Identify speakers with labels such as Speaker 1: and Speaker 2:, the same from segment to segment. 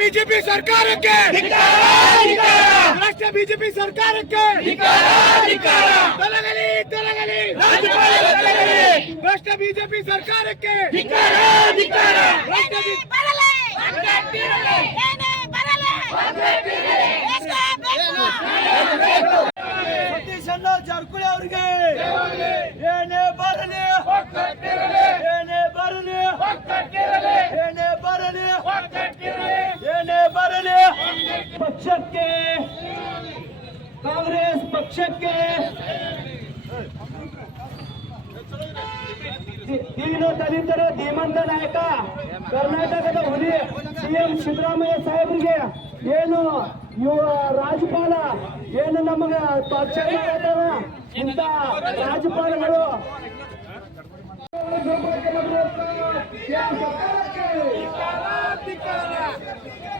Speaker 1: BJP ಸರ್ಕಾರಕ್ಕೆ. ರಾಷ್ಟ್ರ BJP ಸರ್ಕಾರಕ್ಕೆ. ತೊಲಗಲಿ ತೊಲಗಲಿ. ರಾಷ್ಟ್ರ ಬಿಜೆಪಿ ಸರ್ಕಾರಕ್ಕೆ. ರಾಷ್ಟ್ರ ಬಿ-
Speaker 2: ಬರಲೇ ಏನೇ ಬರಲೇ
Speaker 3: ಸತೀಶ್ ಅಣ್ಣ ಜಾರಕಿಹೊಳಿ ಅವರಿಗೆ ಏನೇ ಬರಲಿ ಏನೇ ಬರಲಿ ಏನೇ ಬರಲಿ ಏನೇ ಬರಲಿ ಪಕ್ಷಕ್ಕೆ, ಕಾಂಗ್ರೆಸ್ ಪಕ್ಷಕ್ಕೆ ದೀನ ದಲಿತರ ಧೀಮಂತ ನಾಯಕ. ಕರ್ನಾಟಕದ ಹುಲಿ ಸಿಎಂ ಸಿದ್ದರಾಮಯ್ಯ ಸಾಹೇಬರಿಗೆ ಏನು ಯುವ ರಾಜ್ಯಪಾಲ ಏನು ನಮಗ ಪಕ್ಷ ಇಂತ ರಾಜ್ಯಪಾಲಗಳು.
Speaker 2: ಗಣೇಶಣ್ಣ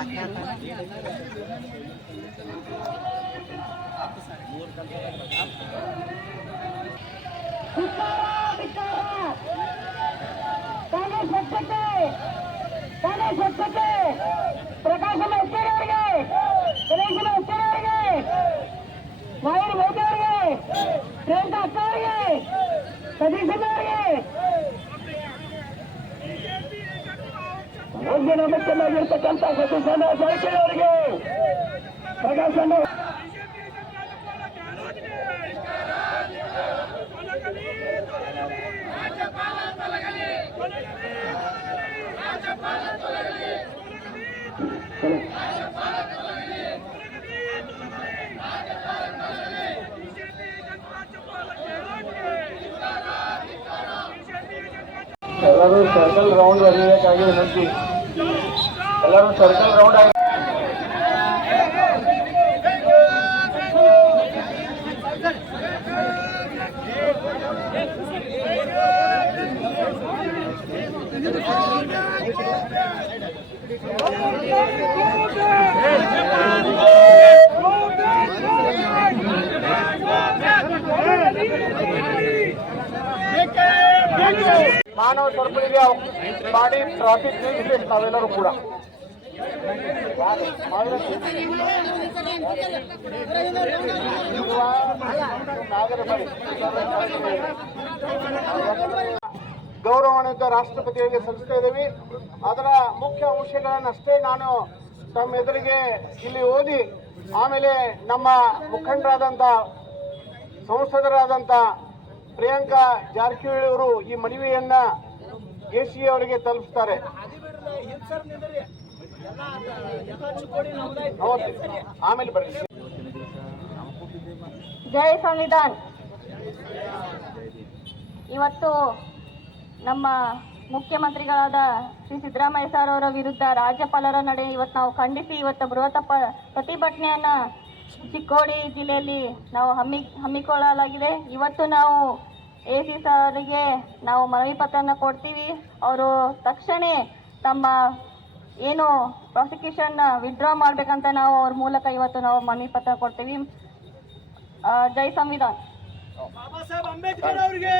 Speaker 2: tempatnya kan? Bukan, bukan, bukan. ಮುಖ್ಯಮಂತ್ರಿರ್ತಕ್ಕಂಥ ಸತೀಶಣ್ಣ ಜಾರಕಿಹೊಳಿ ಅವರಿಗೆ ಪ್ರಕಾಶನ
Speaker 4: ಎಲ್ಲರೂ ಸರ್ಕಲ್ ರೌಂಡ್ ಬರಬೇಕಾಗಿ ವಿನಂತಿ ಎಲ್ಲರೂ ಸರ್ಕಲ್ ರೌಂಡ್ ಆಗಿ ಮಾನವ ಸರಪಳಿಗೆ ಮಾಡಿ ಟ್ರಾಫಿಕ್ ನಿಲ್ಲಿಸಬೇಕು ನಾವೆಲ್ಲರೂ ಕೂಡ ಗೌರವಾನ್ವಿತ ರಾಷ್ಟ್ರಪತಿಯವರಿಗೆ ಸಲ್ಲಿಸ್ತಾ ಇದ್ದೀವಿ. ಅದರ ಮುಖ್ಯ ಅಂಶಗಳನ್ನಷ್ಟೇ ನಾನು ತಮ್ಮ ಎದುರಿಗೆ ಇಲ್ಲಿ ಓದಿ, ಆಮೇಲೆ ನಮ್ಮ ಮುಖಂಡರಾದಂಥ ಸಂಸದರಾದಂಥ ಪ್ರಿಯಾಂಕಾ ಜಾರಕಿಹೊಳಿ ಅವರು ಈ ಮನವಿಯನ್ನ ಎಸಿ ಅವರಿಗೆ ತಲುಪಿಸ್ತಾರೆ.
Speaker 2: ಜೈ ಸಂವಿಧಾನ್. ಇವತ್ತು ನಮ್ಮ ಮುಖ್ಯಮಂತ್ರಿಗಳಾದ ಶ್ರೀ ಸಿದ್ದರಾಮಯ್ಯ ಸರ್ ಅವರ ವಿರುದ್ಧ ರಾಜ್ಯಪಾಲರ ನಡೆ ಇವತ್ತು ನಾವು ಖಂಡಿಸಿ ಇವತ್ತು ಬೃಹತ್ ಪ್ರತಿಭಟನೆಯನ್ನ ಚಿಕ್ಕೋಡಿ ಜಿಲ್ಲೆಯಲ್ಲಿ ನಾವು ಹಮ್ಮಿ, ಹಮ್ಮಿಕೊಳ್ಳಲಾಗಿದೆ. ಇವತ್ತು ನಾವು ಎ ಸಿ ಸರ್ಗೆ ನಾವು ಮನವಿ ಪತ್ರನ ಕೊಡ್ತೀವಿ. ಅವರು ತಕ್ಷಣ ತಮ್ಮ ಏನು ಪ್ರಾಸಿಕ್ಯೂಷನ್ ವಿತ್ಡ್ರಾ ಮಾಡ್ಬೇಕಂತ ನಾವು ಅವ್ರ ಮೂಲಕ ಇವತ್ತು ನಾವು ಮನವಿ ಪತ್ರ ಕೊಡ್ತೀವಿ. ಜೈ ಸಂವಿಧಾನ್.
Speaker 3: ಬಾಬಾ ಸಾಹೇಬ್ ಅಂಬೇಡ್ಕರ್ ಅವರಿಗೆ.